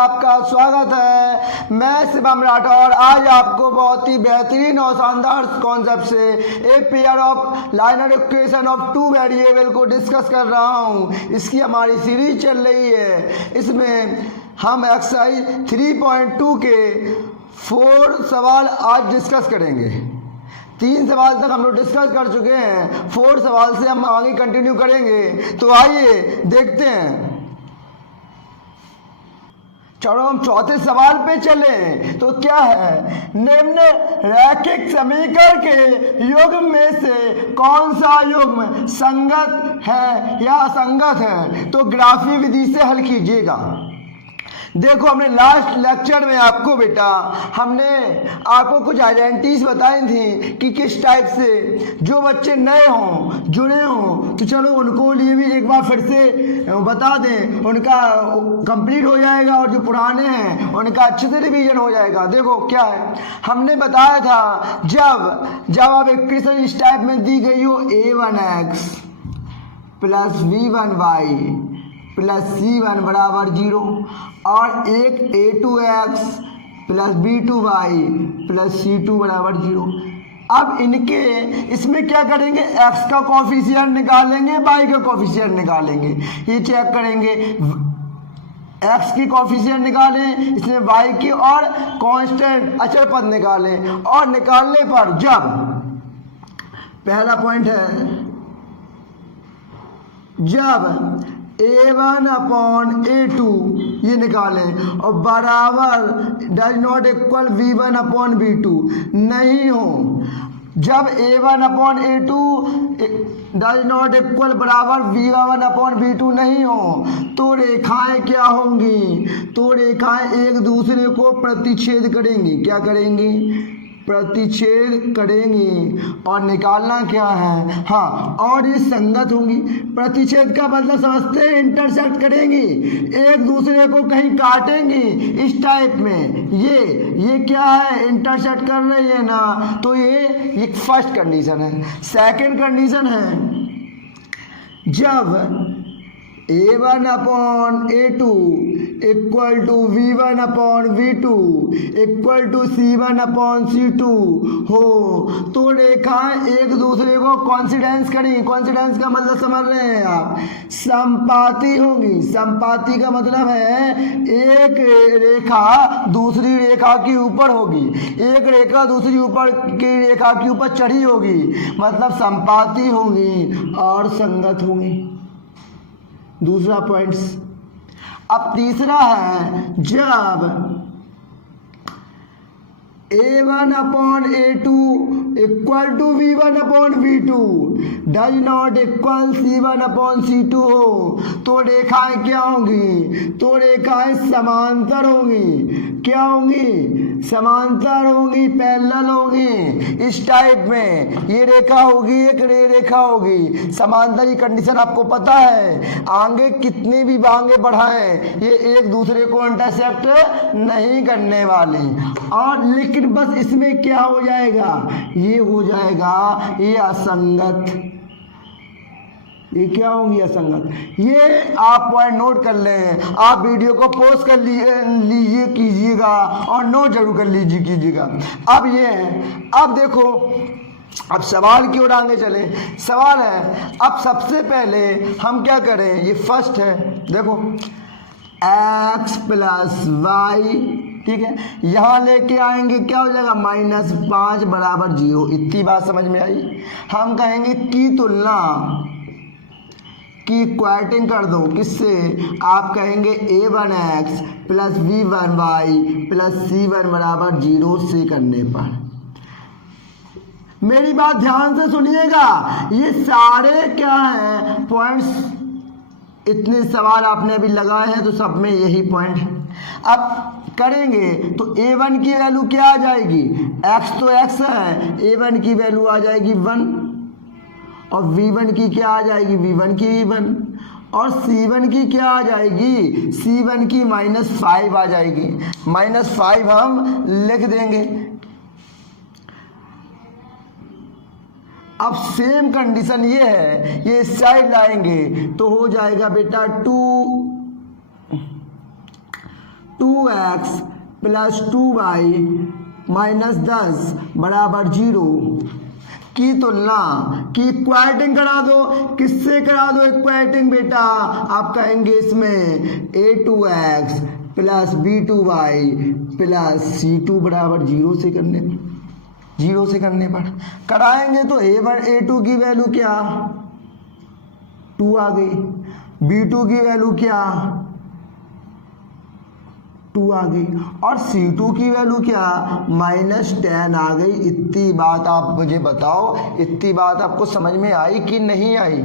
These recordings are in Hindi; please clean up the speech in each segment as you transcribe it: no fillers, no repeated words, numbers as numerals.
आपका स्वागत है। मैं शिवम राठौर आज आपको बहुत ही बेहतरीन और शानदार कॉन्सेप्ट से एक pair of liner equation of two variable को डिस्कस कर रहा हूं। इसकी हमारी सीरीज चल रही है। इसमें हम एक्सरसाइज 3.2 के 4 सवाल आज डिस्कस करेंगे। 3 सवाल तक हम लोग डिस्कस कर चुके हैं, 4 सवाल से हम आगे कंटिन्यू करेंगे। तो आइए देखते हैं। चलो हम चौथे सवाल पे चले। तो क्या है, निम्न रैखिक समीकरण के युग्म में से कौन सा युग्म संगत है या असंगत है? तो ग्राफीय विधि से हल कीजिएगा। देखो, हमने लास्ट लेक्चर में आपको हमने आपको कुछ आइडेंटिटीज बताई थी कि किस टाइप से जो बच्चे नए हों, जुड़े हों, तो चलो उनको लिए भी एक बार फिर से बता दें, उनका कंप्लीट हो जाएगा और जो पुराने हैं उनका अच्छे से रिवीजन हो जाएगा। देखो क्या है, हमने बताया था जब आप इक्वेशन इस टाइप में दी गई हो a1x plus v1y plus c1 बराबर 0 और एक a2x plus b2y plus c2 बराबर 0। अब इनके इसमें क्या करेंगे, x का कोफिशिएंट निकालेंगे, y का कोफिशिएंट निकालेंगे। ये चेक करेंगे, x की कोफिशिएंट निकालें, इसमें y की और कांस्टेंट अचर पद निकालें। और निकालने पर जब पहला पॉइंट है, जब a1 अपॉन a2 ये निकालें और बराबर does not equal v1 upon v2 नहीं हो। जब a1 upon a2 does not equal बराबर v1 अपॉन v2 नहीं हो तो रेखाएं क्या होंगी? तो रेखाएं एक दूसरे को प्रतिच्छेद करेंगी। क्या करेंगी? प्रतिच्छेद करेंगी। और निकालना क्या है, हाँ, और ये संगत होंगी। प्रतिच्छेद का मतलब समझते हैं, इंटरसेक्ट करेंगी, एक दूसरे को कहीं काटेंगी इस टाइप में। ये क्या है, इंटरसेक्ट कर रही है ना। तो ये फर्स्ट कंडीशन है। सेकंड कंडीशन है, जब a1 upon a2 equal to v1 upon v2 equal to c1 upon c2 हो तो रेखाएं एक दूसरे को कोइंसिडेंस करेंगी। कोइंसिडेंस का मतलब समझ रहे हैं आप, संपाती होंगी। संपाती का मतलब है एक रेखा दूसरी रेखा के ऊपर होगी, एक रेखा दूसरी ऊपर की रेखा के ऊपर चढ़ी होगी, मतलब संपाती होंगी और संगत होंगी। दूसरा पॉइंट्स। अब तीसरा है, जब a1 upon a2 equal to v1 upon v2 does not equal c1 upon c2 हो तो रेखाएं क्या होंगी? तो रेखाएं समांतर होंगी। क्या होंगी? समांतर होंगी, पैरेलल होंगी। इस टाइप में ये रेखा होगी, एक रेखा होगी समांतर। ये कंडीशन आपको पता है, आगे कितने भी आगे बढ़ाएं ये एक दूसरे को इंटरसेक्ट नहीं करने वाली। और लेकिन बस इसमें क्या हो जाएगा, ये हो जाएगा ये असंगत। ये क्या होंगी? असंगत। ये आप पॉइंट नोट कर लें। आप वीडियो को पॉज कर लीजिए कीजिएगा और नोट जरूर कर कीजिएगा। अब ये है, अब देखो, अब सवाल की ओर आगे चले। सवाल है, अब सबसे पहले हम क्या करें, ये फर्स्ट है, देखो x प्लस वाई, ठीक है, यहाँ लेके आएंगे क्या हो जाएगा, -5 बराबर 0। इतनी बात समझ में आई। हम कहेंगे की तुलना की क्वाटिंग कर दो, किससे? आप कहेंगे a1x plus v1y plus c1 बराबर 0 से करने पर। मेरी बात ध्यान से सुनिएगा, ये सारे क्या हैं पॉइंट्स। इतने सवाल आपने अभी लगाए हैं तो सब में यही पॉइंट है। अब करेंगे तो a1 की वैल्यू क्या आ जाएगी, x तो x है, a1 की वैल्यू आ जाएगी 1 और v1 की क्या आ जाएगी, v1 की 1 और c1 की क्या आ जाएगी, c1 की -5 आ जाएगी। -5 हम लिख देंगे। अब सेम कंडीशन ये है, ये साइड लाएंगे तो हो जाएगा बेटा 2 2x प्लस 2y माइनस 10 बराबर 0 की तुलना की इक्वालिटिंग करा दो। किससे करा दो इक्वालिटिंग बेटा? आप कहेंगे इसमें a2x plus b2y plus c2 बराबर 0 से करने पर कराएंगे तो a2 की वैल्यू क्या 2 आ गई, b2 की वैल्यू क्या 2 आ गई और C2 की वैल्यू क्या -10 आ गई। इतनी बात आप मुझे बताओ, इतनी बात आपको समझ में आई कि नहीं आई?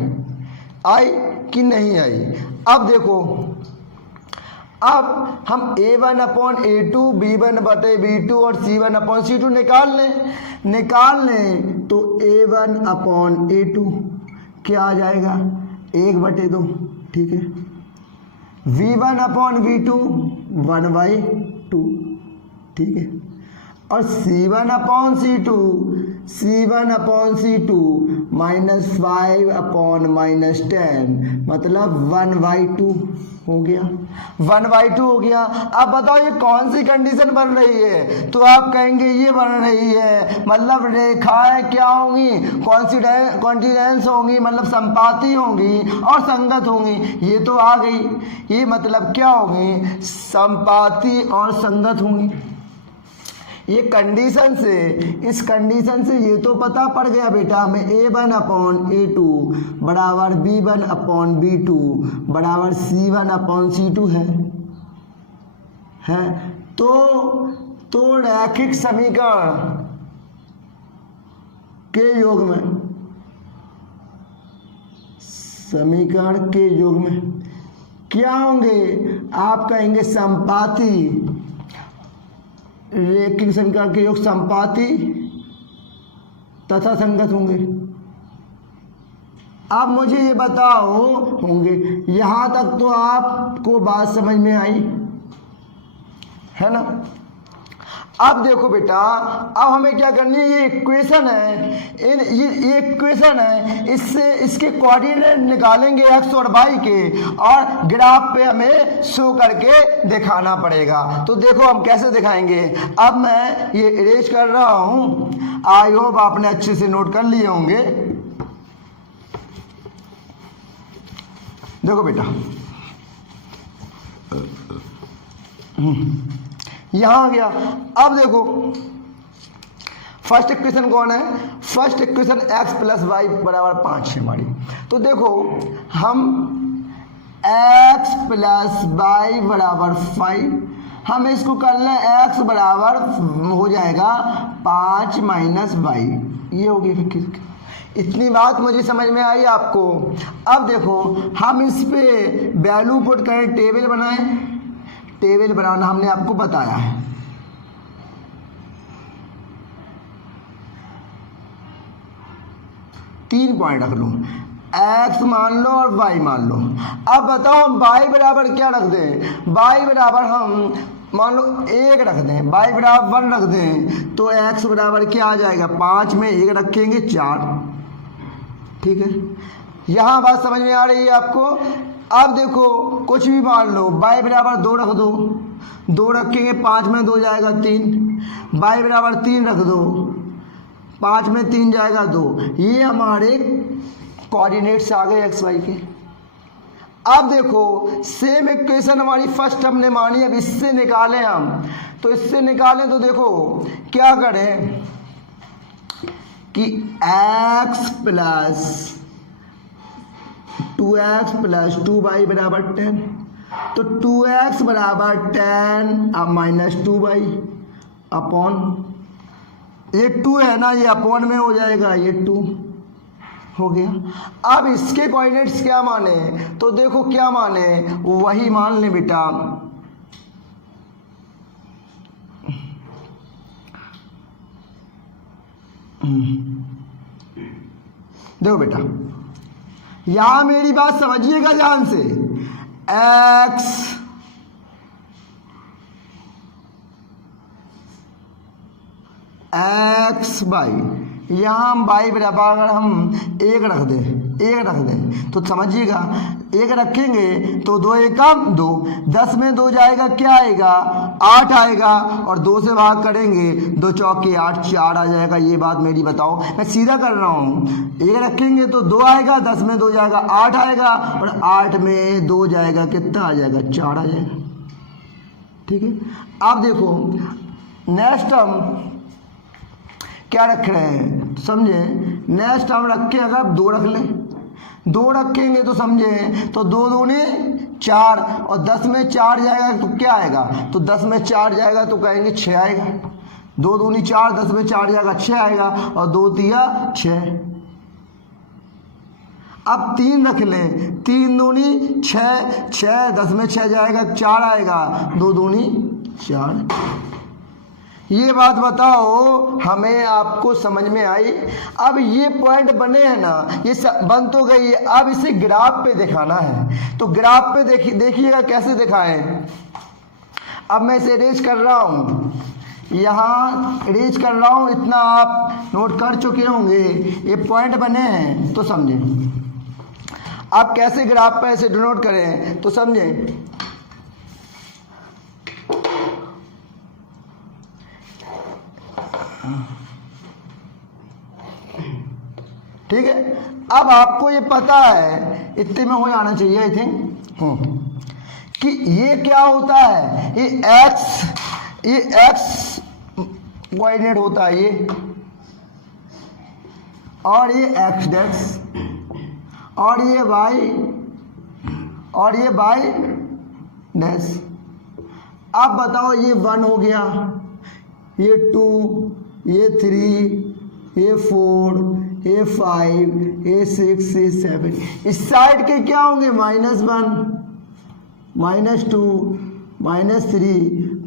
आई कि नहीं आई? अब देखो, अब हम a1/a2 b1/b2 और c1/c2 निकाल लें तो a1/a2 क्या आ जाएगा 1/2, ठीक है। v1/v2 1/2, ठीक है। और c1/c2 -5/10 मतलब 1/2 हो गया, 1/2 हो गया। अब बताओ ये कौन सी कंडीशन बन रही है? तो आप कहेंगे ये बन रही है, मतलब रेखाएं क्या होंगी, कॉन्टिनेंस होंगी, मतलब संपाती होंगी और संगत होंगी। ये तो आ गई, ये मतलब क्या होंगी, संपाती और संगत होंगी। ये कंडीशन से, इस कंडीशन से ये तो पता पड़ गया बेटा हमें a1/a2 बराबर b1/b2 बराबर c1/c2 है। तो रैखिक समीकरण के योग में क्या होंगे? आप कहेंगे संपाती, रैखिक समीकरण के योग संपाती तथा संगत होंगे। अब मुझे ये बताओ होंगे, यहां तक तो आपको बात समझ में आई है ना? अब देखो बेटा, अब हमें क्या करनी है, ये इक्वेशन है, ये इक्वेशन है, इससे इसके कोऑर्डिनेट निकालेंगे x और y के और ग्राफ पे हमें शो करके दिखाना पड़ेगा। तो देखो हम कैसे दिखाएंगे। अब मैं ये इरेज कर रहा हूं, आई होप आपने अच्छे से नोट कर लिए होंगे। देखो बेटा, यहां आ गया। अब देखो फर्स्ट इक्वेशन कौन है? First equation x plus y बराबर 5 है हमारी। तो देखो हम x प्लस वाई बराबर 5, हम इसको कर लें x बराबर हो जाएगा 5 माइनस वाई, ये होगी। इतनी बात मुझे समझ में आई आपको? अब देखो हम इस पे वैल्यू पुट करें, टेबल बनाएं, टेबल बनाना हमने आपको बताया है। तीन पॉइंट रख लो, x मान लो और y मान लो। अब बताओ हम y बराबर क्या रख दें? y बराबर हम मान लो 1 रख दें, y बराबर 1 रख दें, तो x बराबर क्या आ जाएगा? 5 में 1 रखेंगे 4, ठीक है। यहां बात समझ में आ रही है आपको? अब देखो कुछ भी मान लो, y बराबर 2 रख दो, 2 रखेंगे 5 में 2 जाएगा 3, y बराबर 3 रख दो, 5 में 3 जाएगा 2। ये हमारे कोऑर्डिनेट्स आ गए x y के। अब देखो सेम इक्वेशन हमारी फर्स्ट हमने मानी, अब इससे निकालें हम, तो इससे निकालें तो देखो क्या करें कि x plus 2x plus 2y बराबर 10, तो 2x बराबर 10 माइनस 2y अपॉन, ये 2 है ना, ये अपॉन में हो जाएगा, ये 2 हो गया। अब इसके कोऑर्डिनेट्स क्या माने? तो देखो क्या माने, वही मान ले बेटा। देखो बेटा, यहां मेरी बात समझिएगा ध्यान से, x बाई यहाँ हम y बराबर अगर हम 1 रख दें तो समझिएगा 1 रखेंगे तो 2 एकम 2, 10 में 2 जाएगा क्या आएगा 8 आएगा, और 2 से भाग करेंगे 2 चौके 8 4 आ जाएगा। ये बात मेरी बताओ, मैं सीधा कर रहा हूँ। 1 रखेंगे तो 2 आएगा, 10 में 2 जाएगा 8 आएगा, और 8 में 2 जाएगा कितना आ जाएगा 4 आ जाएगा। ठीक है, अब देखो नेक्स्ट हम क्या रख रहे हैं समझे। नेक्स्ट हम रखें अगर 2 रख लें, 2 रखेंगे तो समझे तो 2 दूनी 4, और 10 में 4 जाएगा तो क्या आएगा, तो 10 में 4 जाएगा तो कहेंगे 6 आएगा। 2 दूनी 4, 10 में 4 जाएगा 6 आएगा, और 2 तिया 6। अब 3 रख लें, 3 दूनी 6, 6 10 में 6 जाएगा 4 आएगा, 2 दूनी 4। ये बात बताओ हमें आपको समझ में आई। अब ये पॉइंट बने हैं ना, ये बन तो गई है, अब इसे ग्राफ पे दिखाना है। तो ग्राफ पे देखिएगा कैसे दिखाएं। अब मैं इसे अरेंज कर रहा हूँ, यहाँ अरेंज कर रहा हूँ, इतना आप नोट कर चुके होंगे। ये पॉइंट बने हैं तो समझें। आप कैसे ग्राफ पे ऐसे डिनोट करें तो समझें। ठीक है, अब आपको ये पता है, इतने में हो जाना चाहिए आई थिंक, कि ये क्या होता है, ये एक्स कोऑर्डिनेट होता है ये, और ये एक्स डैश, और ये वाई, और ये वाई डैश। अब बताओ ये 1 हो गया, ये 2, ये 3, ये 4, ये 5, ये 6, ये 7। इस साइड के क्या होंगे -1, -2, -3,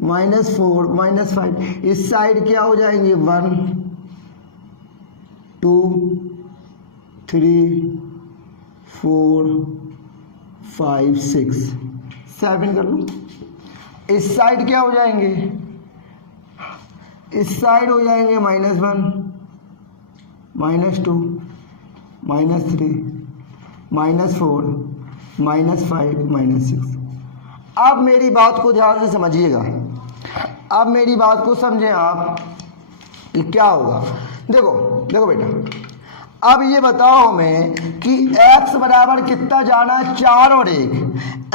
-4, -5। इस साइड क्या हो जाएंगे 1 2 3 4 5 6 7 कर लो। इस साइड क्या हो जाएंगे, इस साइड हो जाएंगे -1, -2, -3, -4, -5, -6। अब मेरी बात को ध्यान से समझिएगा, अब मेरी बात को समझें आप, ये क्या होगा। देखो बेटा, अब ये बताओ हमें कि x बराबर कितना जाना है 4 और 1।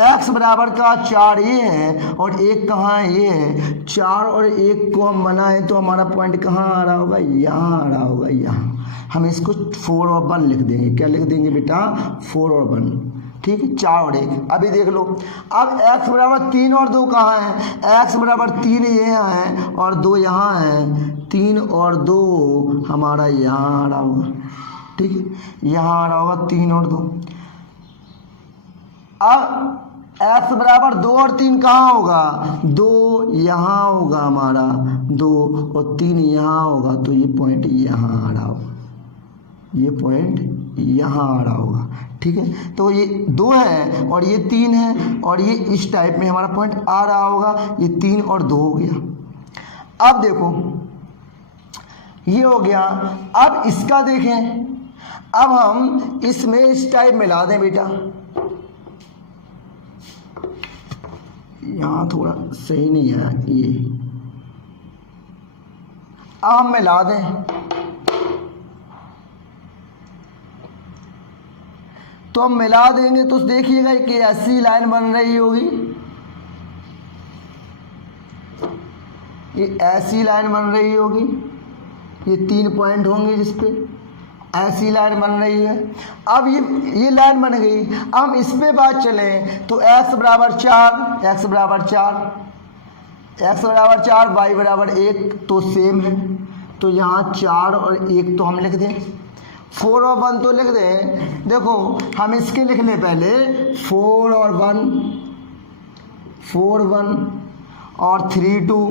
x बराबर का 4 ये है और 1 कहाँ है, ये है। 4 और 1 को हम बनाएं तो हमारा पॉइंट कहाँ आ रहा होगा, यहाँ आ रहा होगा, यहाँ। हम इसको 4 और 1 लिख देंगे। क्या लिख देंगे बेटा, 4 और 1। ठीक है, 4 और 1। अभी देख लो, अब x बराबर 3 और 2 कहाँ है, x बराबर 3 यहाँ है और 2 यहाँ है। 3 और 2 हमारा यहाँ आ रहा होगा। ठीक है, यहाँ आ रहा होगा 3 और 2। अब x बराबर 2 और 3 कहाँ होगा, 2 यहाँ होगा हमारा, 2 और 3 यहाँ होगा, तो ये पॉइंट यहाँ आ रहा होगा, ये पॉइंट यहाँ आ रहा होगा। ठीक है, तो ये 2 है और ये 3 है और ये इस टाइप में हमारा पॉइंट आ रहा होगा। ये 3 और 2 हो गया। अब देखो ये हो गया। अब इसका देखें, अब हम इसमें इस टाइप मिला दें बेटा, यहाँ थोड़ा सही नहीं है ये, अब हम मिला दें तो हम मिला देंगे तो देखिएगा कि ऐसी लाइन बन रही होगी, ये ऐसी लाइन बन रही होगी, ये 3 पॉइंट होंगे जिस पे ऐसी लाइन बन रही है। अब ये लाइन बन गई। अब हम इस पे बात चलें तो x बराबर 4, x बराबर 4, x बराबर 4, y बराबर 1 तो सेम है, तो यहाँ 4 और 1 तो हम लिख दें, 4 और 1 तो लिख दें। देखो हम इसके लिख लें पहले, 4 और 1, 4 1 और 3 2,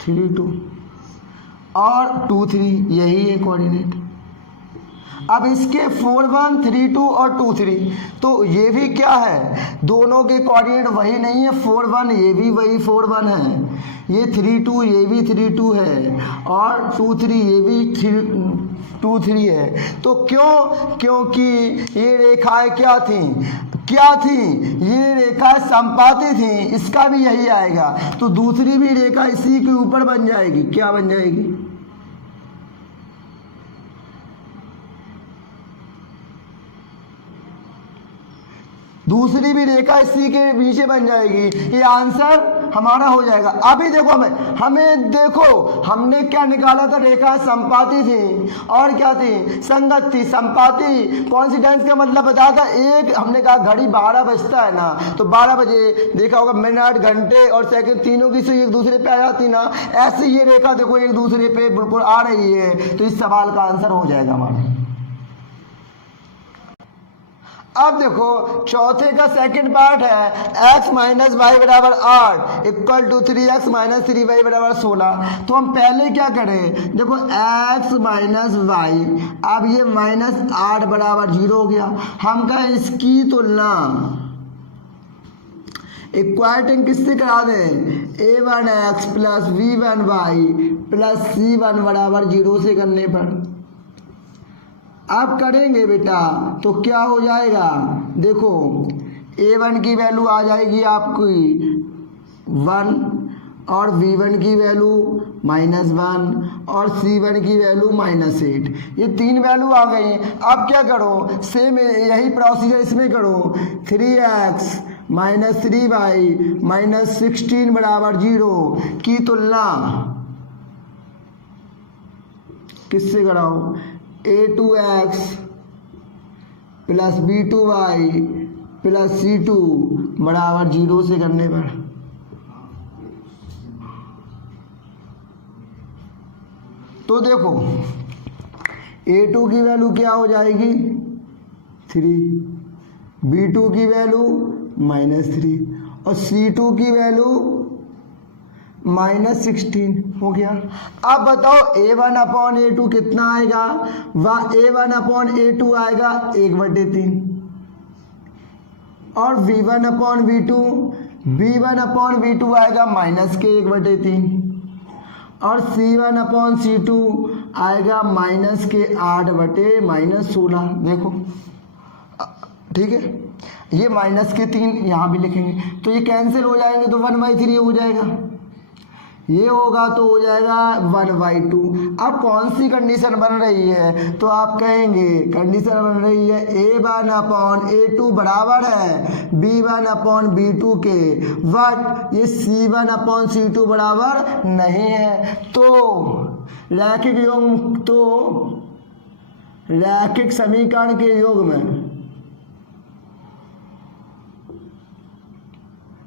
3 2 और 2 3, यही है कोऑर्डिनेट। अब इसके 4 1 3 2 और 2 3, तो ये भी क्या है, दोनों के कोऑर्डिनेट वही नहीं है, 4 1 ये भी वही 4 1 है, ये 3 2 ये भी 3 2 है, और 2 3 ये भी 2 3 है। तो क्योंकि ये रेखाएं क्या थी, ये रेखा संपाती थी, इसका भी यही आएगा, तो दूसरी भी रेखा इसी के ऊपर बन जाएगी। क्या बन जाएगी, दूसरी भी रेखा इसी के पीछे बन जाएगी। ये आंसर हमारा हो जाएगा। अभी देखो हमें देखो हमने क्या निकाला था, रेखा संपाती थी और क्या थी, संगत थी। संपाती कॉन्सिडेंस का मतलब बताया था, एक हमने कहा घड़ी 12 बजता है ना, तो 12 बजे देखा होगा मिनट घंटे और सेकंड तीनों की सुई एक दूसरे पे आ जाती ना, ऐसे ये रेखा देखो एक दूसरे पे बिल्कुल आ रही है, तो इस सवाल का आंसर हो जाएगा हमारा। अब देखो चौथे का सेकंड पार्ट है x माइनस वाई बराबर 8 equal to 3x minus 3y बराबर 16। तो हम पहले क्या करें, देखो x माइनस वाई, अब ये माइनस 8 बराबर 0 हो गया। हम कहें इसकी तुलना इक्वालिटी किससे करा दें, a1x plus v1y plus c1 बराबर 0 से करने पर। अब करेंगे बेटा तो क्या हो जाएगा, देखो a1 की वैल्यू आ जाएगी आपकी 1 और v1 की वैल्यू -1 और c1 की वैल्यू -8, ये 3 वैल्यू आ गई। अब क्या करो, सेम यही प्रोसीजर इसमें करो, 3x माइनस 3y माइनस 16 बराबर 0 की तुलना किससे कराओ, a2x plus b2y plus c2 बराबर 0 से करने पर। तो देखो a2 की वैल्यू क्या हो जाएगी 3, b2 की वैल्यू -3 और c2 की वैल्यू -16 हो गया। अब बताओ a1 अपॉन a2 कितना आएगा, वह a1 अपॉन a2 आएगा 1/3 और v1 upon v1 upon v2 आएगा -1/3 और c1 अपॉन c2 आएगा -8/16। देखो ठीक है, ये -3 यहाँ भी लिखेंगे तो ये कैंसिल हो जाएंगे, तो 1/3 हो जाएगा, ये होगा तो हो जाएगा 1/2। अब कौन सी कंडीशन बन रही है, तो आप कहेंगे कंडीशन बन रही है a1 अपॉन a2 बराबर है b1 अपॉन b2 के, बट ये c1 अपॉन c2 बराबर नहीं है। तो रैखिक समीकरण के योग में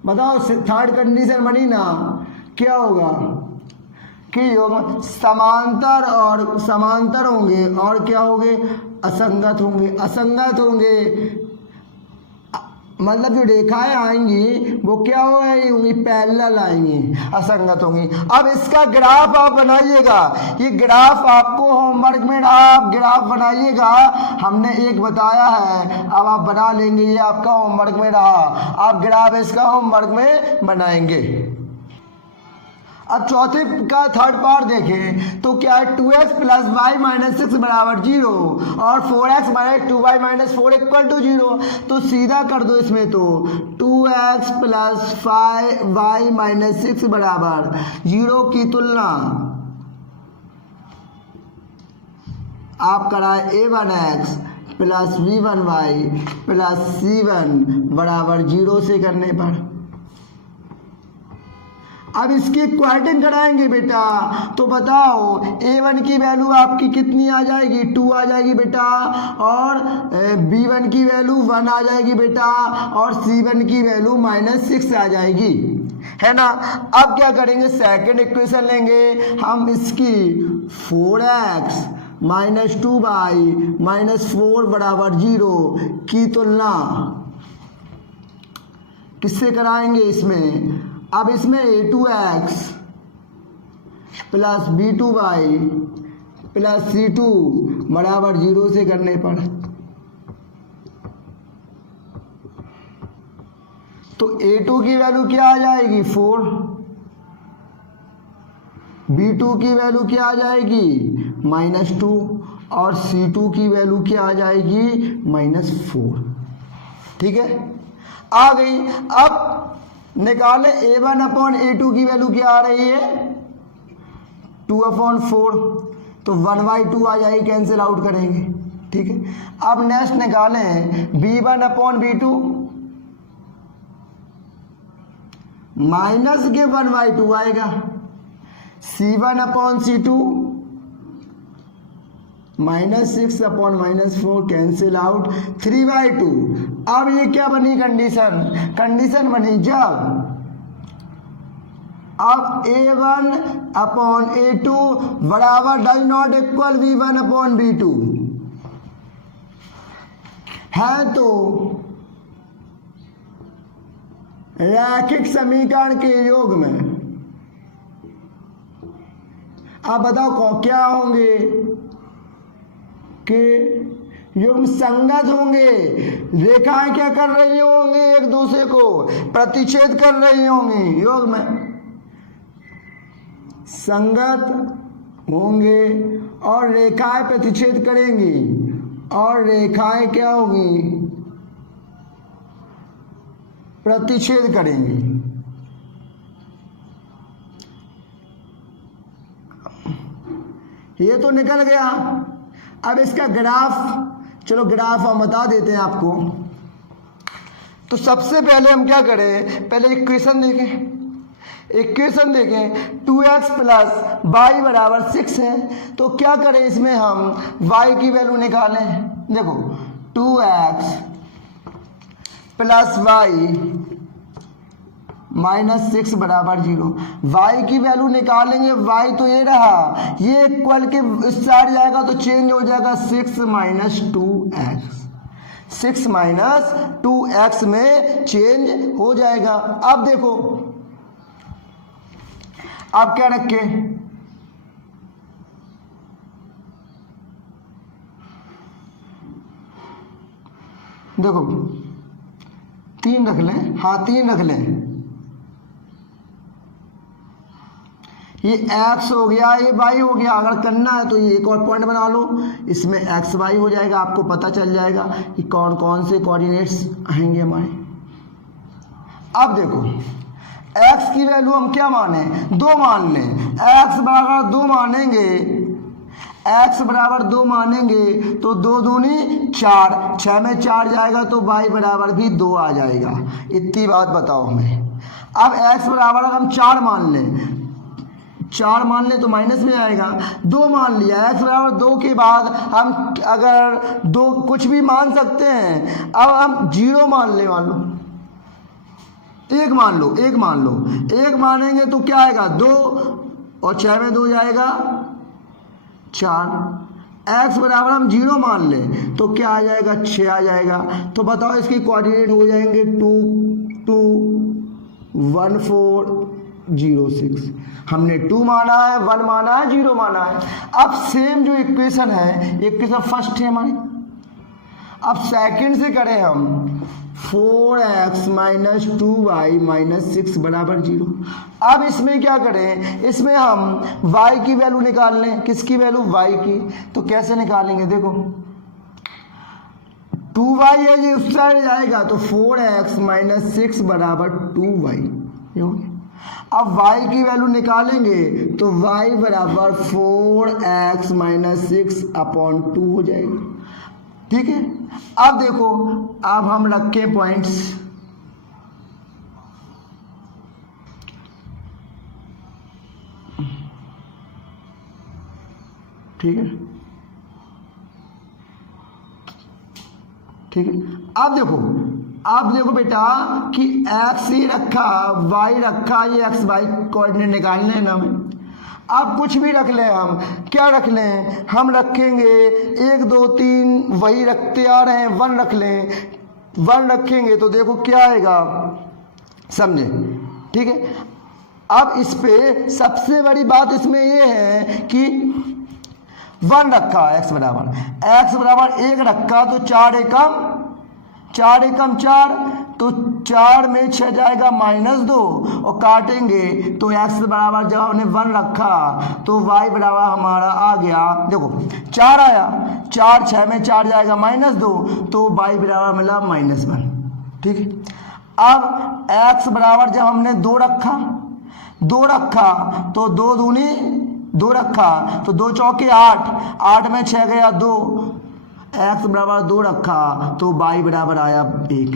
बताओ थर्ड कंडीशन बनी ना, क्या होगा कि योग समांतर होंगे और क्या होंगे, असंगत होंगे मतलब जो रेखाएं आएंगी वो क्या होंगी, पैरेलल आएंगी, असंगत होंगी। अब इसका ग्राफ आप बनाइएगा, ये ग्राफ आपको होमवर्क में आप ग्राफ बनाइएगा, हमने एक बताया है, अब आप बना लेंगे, ये आपका होमवर्क में रहा, आप ग्राफ इसका होमवर्क में बनाएंगे। अब चौथे का थर्ड पार्ट देखें तो क्या है, 2x प्लस वाई माइनस 6 बराबर 0 और 4x minus 2y minus 4 equal to 0। तो सीधा कर दो इसमें, तो 2x प्लस वाई माइनस 6 बराबर 0 की तुलना आप कराए a1x plus v1y plus c1 बराबर 0 से करने पर। अब इसकी इक्वालिटी कराएंगे बेटा, तो बताओ a1 की वैल्यू आपकी कितनी आ जाएगी, 2 आ जाएगी बेटा, और b1 की वैल्यू 1 आ जाएगी बेटा, और c1 की वैल्यू -6 आ जाएगी, है ना। अब क्या करेंगे, सेकंड इक्वेशन लेंगे हम, इसकी 4x माइनस 2y माइनस 4 बराबर 0 की तुलना किससे कराएंगे इसमें। अब इसमें a2x plus b2y plus C2 बराबर 0 से करने पर, तो A2 की वैल्यू क्या आ जाएगी 4, B2 की वैल्यू क्या आ जाएगी -2 और C2 की वैल्यू क्या आ जाएगी -4। ठीक है, आ गई। अब निकाले A1 अपॉन A2 की वैल्यू क्या आ रही है 2/4, तो 1/2 आ जाएगी, कैंसिल आउट करेंगे। ठीक है, अब नेक्स्ट निकालें B1 अपॉन B2, माइनस के 1/2 आएगा, C1 upon C2 -6 upon -4 cancel out, 3/2। अब ये क्या बनी कंडीशन बनी जब अब A1 अपॉन A2 बराबर does not equal B1 upon B2 है, तो रैखिक समीकरण के योग में आप बताओ क्या होंगे कि युग्म संगत होंगे, रेखाएं क्या कर रही होंगी एक दूसरे को प्रतिच्छेद कर रही होंगी, योग में संगत होंगे और रेखाएं प्रतिच्छेद करेंगी और रेखाएं क्या होंगी प्रतिच्छेद करेंगी। ये तो निकल गया। अब इसका ग्राफ, चलो ग्राफ हम बता देते हैं आपको। तो सबसे पहले हम क्या करें, पहले इक्वेशन देखें 2x प्लस वाई बराबर 6 है, तो क्या करें इसमें हम y की वैल्यू निकालें। देखो 2x प्लस वाई -6 बराबर 0, y की वैल्यू निकालेंगे, y तो ये रहा, ये इक्वल के इस साइड जाएगा तो चेंज हो जाएगा 6 - 2x, 6 - 2x में चेंज हो जाएगा। अब देखो अब क्या रखें, देखो 3 रख लें, हाँ 3 रख लें, ये x हो गया, ये y हो गया। अगर करना है तो ये एक और पॉइंट बना लो, इसमें x y हो जाएगा, आपको पता चल जाएगा कि कौन कौन से कोऑर्डिनेट्स आएंगे हमारे। अब देखो x की वैल्यू हम क्या माने 2 मान लें, x बराबर 2 मानेंगे, x बराबर 2 मानेंगे तो 2 दूनी 4, 6 में 4 जाएगा तो y बराबर भी 2 आ जाएगा। इतनी बात बताओ हमें। अब x बराबर हम 4 मान लें, 4 मान ले तो माइनस में आएगा, 2 मान लिया, x बराबर 2 के बाद हम अगर 2 कुछ भी मान सकते हैं। अब हम 0 मान ले, मान लो 1 मान लो, 1 मानेंगे तो क्या आएगा 2 और 6 में 2 जाएगा 4। x बराबर हम 0 मान लें तो क्या आ जाएगा 6 आ जाएगा। तो बताओ इसकी कोऑर्डिनेट हो जाएंगे 2 2 1 4 0 6। हमने 2 माना है, 1 माना है, 0 माना है। अब सेम जो इक्वेशन है, इक्वेशन फर्स्ट है हमारी, अब सेकंड से करें हम 4x - 2y - 6 बराबर 0। अब इसमें क्या करें, इसमें हम y की वैल्यू निकाल लें। किसकी वैल्यू, y की। तो कैसे निकालेंगे, देखो 2y है, ये उस साइड जाएगा तो 4x - 6 बराबर 2y। अब y की वैल्यू निकालेंगे तो y बराबर 4x - 6 अपॉन 2 हो जाएगा। ठीक है, अब देखो, अब हम रखे पॉइंट्स, ठीक है, अब देखो बेटा कि x ही रखा, y रखा, ये x y कोऑर्डिनेट निकालने हैं ना हमें। अब कुछ भी रख लें, हम क्या रख लें, हम रखेंगे 1 2 3 वही रखते आ रहे हैं, 1 रख लें, 1 रखेंगे तो देखो क्या आएगा, समझे। ठीक है, अब इस पे सबसे बड़ी बात इसमें ये है कि 1 रखा, x बराबर 1 रखा तो 4 एकम 4, तो 4 में 6 जाएगा -2 और काटेंगे तो x बराबर जब हमने 1 रखा तो y बराबर हमारा आ गया, देखो 4 आया, 4 6 में 4 जाएगा -2 तो y बराबर मिला -1। ठीक है, अब x बराबर जब हमने 2 रखा तो 2 दूनी 2 रखा तो 2 चौके 8 में 6 गया 2, x बराबर 2 रखा तो y बराबर आया 1।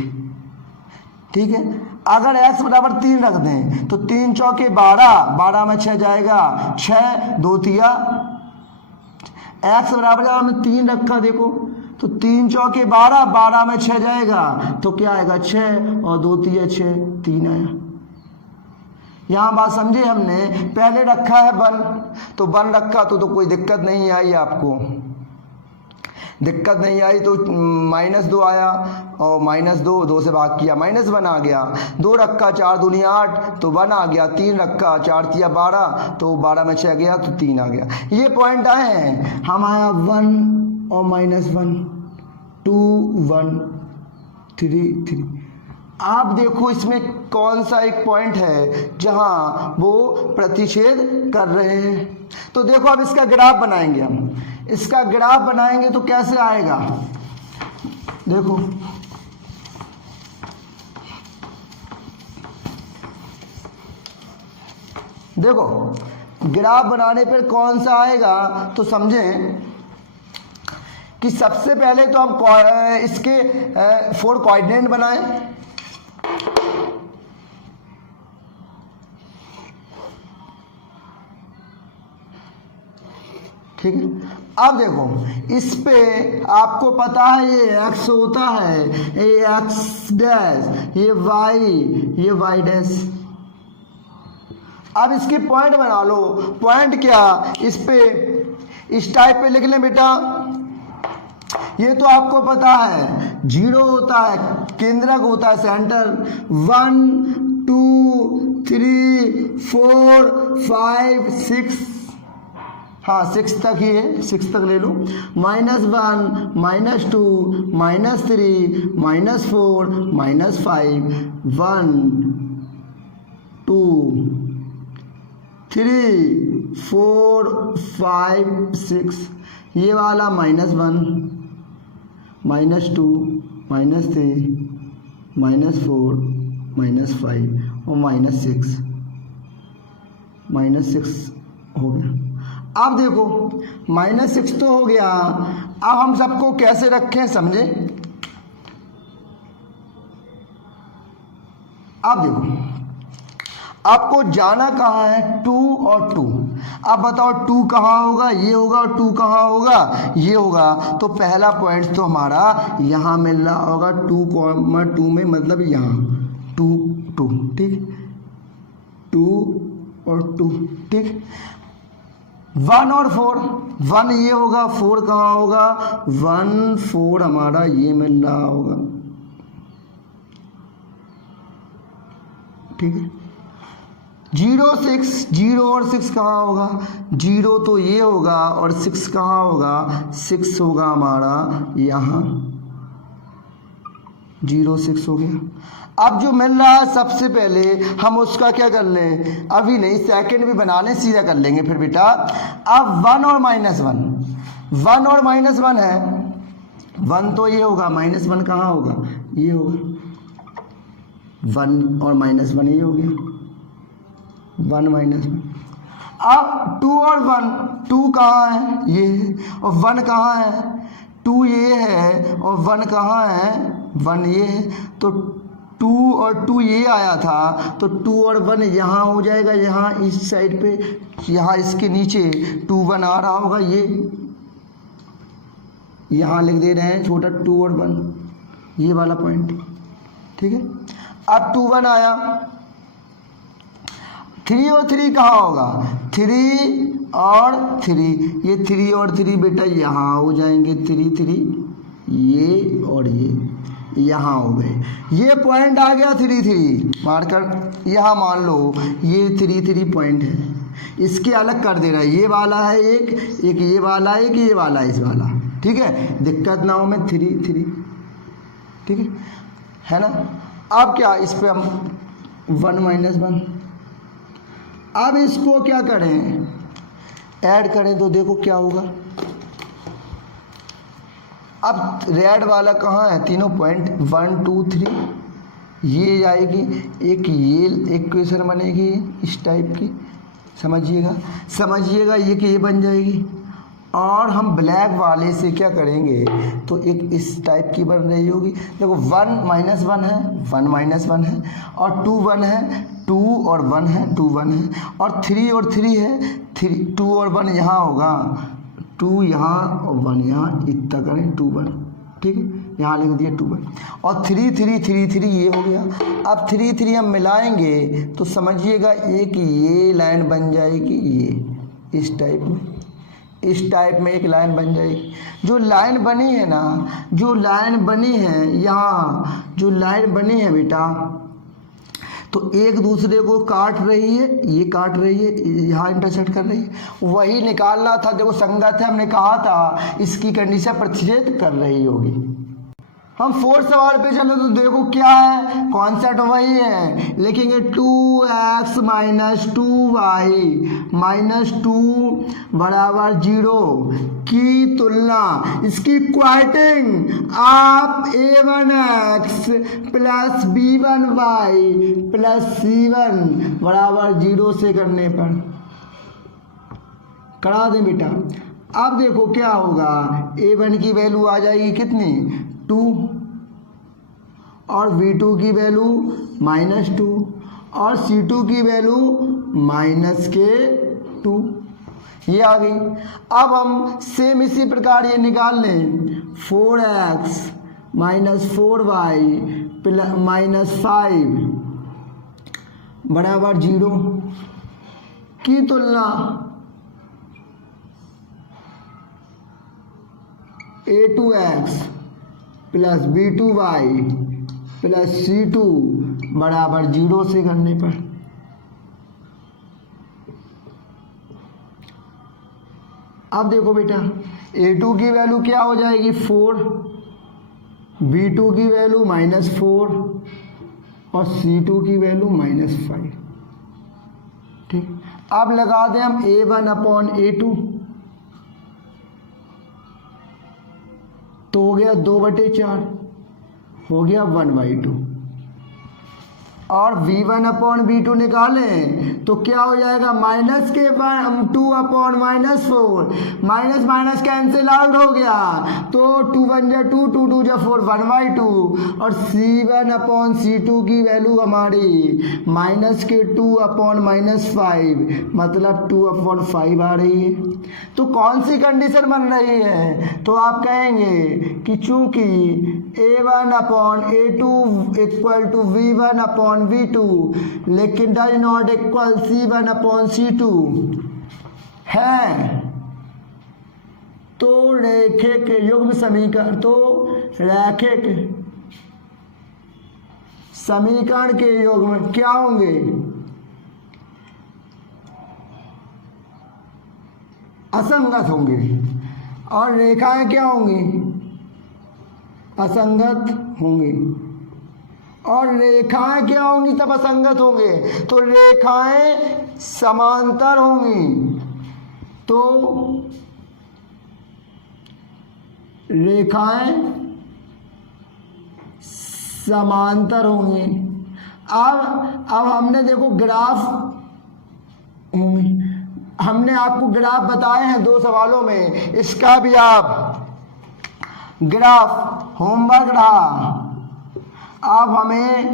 ठीक है, अगर x बराबर 3 रख दें तो 3 चौके 12 में 6 जाएगा 6, 2 तिया, x बराबर जब हमने 3 रखा देखो तो 3 चौके 12 में 6 जाएगा तो क्या आएगा 6 और 2 तिया 6, 3 आया। यहाँ बात समझे हमने, पहले रखा है 1 तो 1 रखा तो कोई दिक्कत नहीं आई, आपको दिक्कत नहीं आई तो -2 आया और -2 से भाग किया -1 आ गया, 2 रखा 4 दूनी 8 तो 1 आ गया, 3 रखा 4 तिया 12 तो 12 में 6 गया तो 3 आ गया। ये पॉइंट आए हैं, हम आया 1 और -1 2 1 3 आप देखो इसमें कौन सा एक पॉइंट है जहां वो प्रतिच्छेद कर रहे हैं। तो देखो अब इसका ग्राफ बनाएंगे, हम इसका ग्राफ बनाएंगे तो कैसे आएगा, देखो ग्राफ बनाने पर कौन सा आएगा तो समझें कि सबसे पहले तो हम इसके 4 कोऑर्डिनेट बनाएं। ठीक है, अब देखो इस पे आपको पता है ये x होता है, ये x डैश, ये y डैश। अब इसके पॉइंट बना लो, पॉइंट क्या, इस पे इस टाइप पे लिख लें बेटा। ये तो आपको पता है 0 होता है, केंद्रक होता है सेंटर, 1 2 3 4 5 6, हाँ 6 तक ही है, 6 तक ले लो, -1 -2 -3 -4 -5 1 2 3 4 5 6, ये वाला -1 -2 -3 -4 -5 और -6 हो गया। अब देखो -6 तो हो गया, अब हम सबको कैसे रखें समझे। अब देखो आपको जाना कहाँ है, 2 और 2। अब बताओ 2 कहाँ होगा, ये होगा, और 2 कहाँ होगा, ये होगा। तो पहला पॉइंट तो हमारा यहाँ मिल रहा होगा 2, में मतलब यहाँ 2 2, ठीक, 2 और 2, ठीक। 1 और 4, 1 ये होगा, 4 कहाँ होगा, 1 4 हमारा ये मिल रहा होगा, ठीक है। 0 6, 0 और 6 कहाँ होगा, 0 तो ये होगा और 6 कहाँ होगा, 6 होगा हमारा यहाँ, 0 6 हो गया। अब जो मिल रहा है सबसे पहले हम उसका क्या कर लें, अभी नहीं सेकंड भी बना लें, सीधा कर लेंगे फिर बेटा। अब 1 और -1, 1 और -1 है, 1 तो ये होगा, -1 कहाँ होगा, ये होगा, 1 और -1 ये हो गया, 1 -1। अब 2 और 1, 2 कहाँ है, ये है, और 1 कहाँ है, 2 ये है और 1 कहाँ है, 1 ये है। तो 2 और 2 ये आया था, तो 2 और 1 यहाँ हो जाएगा, यहाँ इस साइड पे, यहाँ इसके नीचे 2 1 आ रहा होगा, ये यहाँ लिख दे रहे हैं छोटा 2 और 1, ये वाला पॉइंट, ठीक है। अब 2 1 आया, 3 और 3 कहाँ होगा, 3 और 3, ये 3 और 3 बेटा यहाँ हो जाएंगे, 3 3, ये और ये यहाँ हो गए, ये पॉइंट आ गया 3 3, मार्कर यहाँ मान लो ये 3 3 पॉइंट है, इसके अलग कर दे रहा है, ये वाला है एक ये वाला है, एक ये वाला है, इस वाला, ठीक है, दिक्कत ना हो में 3 3, ठीक है ना। अब क्या, इस पे हम 1 - 1, अब इसको क्या करें, ऐड करें तो देखो क्या होगा। अब रेड वाला कहाँ है, तीनों पॉइंट 1 2 3, ये आएगी, एक ये इक्वेशन बनेगी इस टाइप की, समझिएगा ये कि ये बन जाएगी। और हम ब्लैक वाले से क्या करेंगे, तो एक इस टाइप की बन रही होगी। देखो 1 - 1 है, 1 - 1 है, और 2 1 है, 2 और 1 है, 2 1 है, और 3 और 3 है, 2 और 1 यहाँ होगा, 2 यहाँ और 1 यहाँ, इतना करें 2 1, ठीक है, यहाँ लिख दिया 2 1, और 3 3 3 3 ये हो गया। अब 3 3 हम मिलाएंगे तो समझिएगा एक ये लाइन बन जाएगी, ये इस टाइप में एक लाइन बन जाएगी। जो लाइन बनी है ना, जो लाइन बनी है यहाँ, जो लाइन बनी है बेटा, तो एक दूसरे को काट रही है, ये काट रही है, यहाँ इंटरसेक्ट कर रही है, वही निकालना था। देखो संगत है, हमने कहा था इसकी कंडीशन प्रतिच्छेद कर रही होगी। हम 4 सवाल पे चले तो देखो क्या है, कॉन्सेप्ट वही है, लिखेंगे 2x - 2y - 2 बराबर 0 की तुलना, इसकी क्वाइटिंग आप a1x + b1y + c1 बराबर 0 से करने पर करा दें बेटा। अब देखो क्या होगा, a1 की वैल्यू आ जाएगी कितनी, 2, और v2 की वैल्यू -2, और c2 की वैल्यू -2, ये आ गई। अब हम सेम इसी प्रकार ये निकाल लें, 4x - 4y - 5 बराबर 0 की तुलना a2x + b2y + c2 बराबर 0 से करने पर। अब देखो बेटा, a2 की वैल्यू क्या हो जाएगी 4, b2 की वैल्यू -4, और c2 की वैल्यू -5, ठीक। अब लगा दें हम a1/a2, तो हो गया 2/4, हो गया 1/2, और v1/v2 निकालें तो क्या हो जाएगा, -2/-4, माइनस कैंसिल आउट हो गया, तो 2 1 जा 2, 2 2 जा 4, 1/2, और c1/c2 की वैल्यू हमारी -2/-5, मतलब 2/5 आ रही है। तो कौन सी कंडीशन बन रही है, तो आप कहेंगे कि चूंकि a1/a2 = v1/v2 लेकिन डज नॉट इक्वल c1/c2 है, तो रैखिक युग्म समीकरण, तो रैखिक समीकरण के युग्म क्या होंगे, असंगत होंगे, और रेखाएं क्या होंगी, असंगत होंगी, और रेखाएं क्या होंगी तब असंगत होंगे, तो रेखाएं समांतर होंगी, तो रेखाएं समांतर होंगी। अब हमने देखो ग्राफ होंगे, हमने आपको ग्राफ बताए हैं 2 सवालों में, इसका भी आप ग्राफ होमवर्क रहा, आप हमें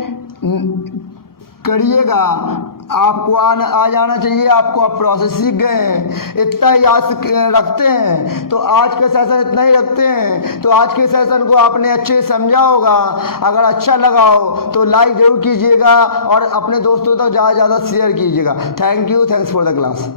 करिएगा, आपको आ जाना चाहिए, आपको आप प्रोसेस सीख गए हैं, इतना ही याद रखते हैं तो आज का सेशन इतना ही रखते हैं। तो आज के सेशन को आपने अच्छे से समझा होगा, अगर अच्छा लगा हो तो लाइक जरूर कीजिएगा और अपने दोस्तों तक ज़्यादा से ज़्यादा शेयर कीजिएगा। Thank you, thanks for the class.